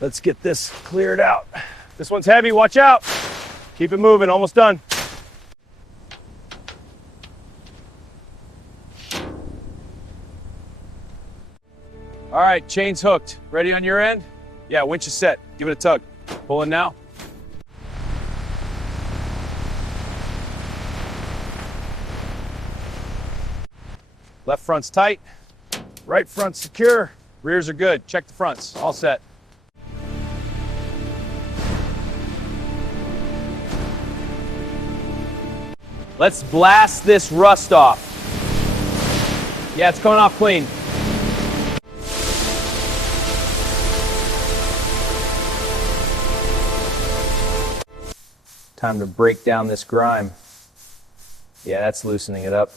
Let's get this cleared out. This one's heavy, watch out. Keep it moving, almost done. All right, chain's hooked. Ready on your end? Yeah, winch is set. Give it a tug. Pull in now. Left front's tight. Right front's secure. Rears are good. Check the fronts. All set. Let's blast this rust off. Yeah, it's coming off clean. Time to break down this grime. Yeah, that's loosening it up.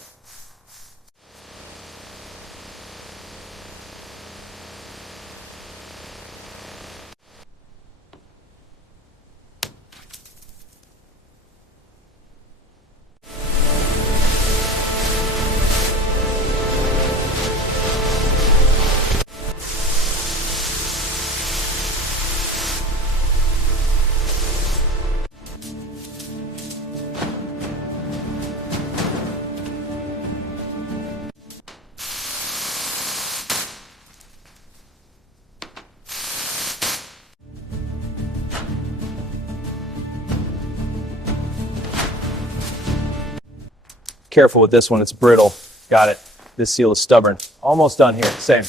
Careful with this one, it's brittle. Got it. This seal is stubborn. Almost done here, same.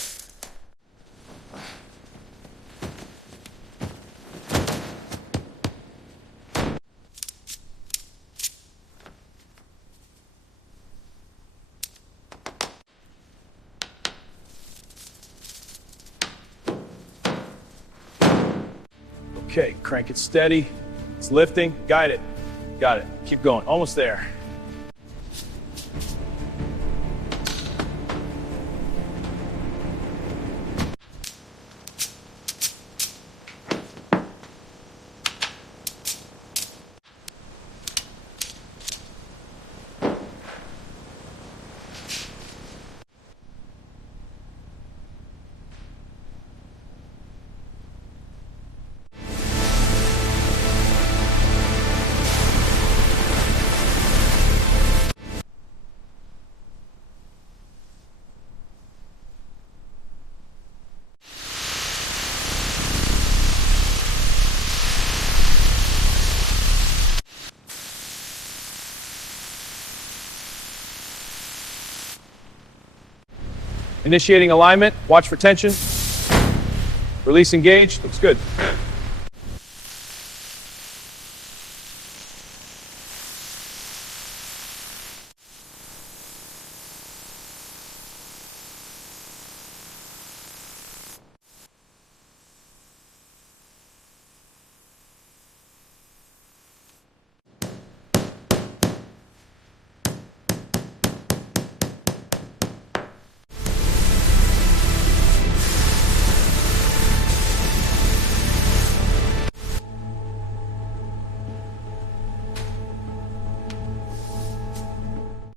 Okay, crank it steady. It's lifting, guide it. Got it, keep going, almost there. Initiating alignment, watch for tension. Release engage, looks good.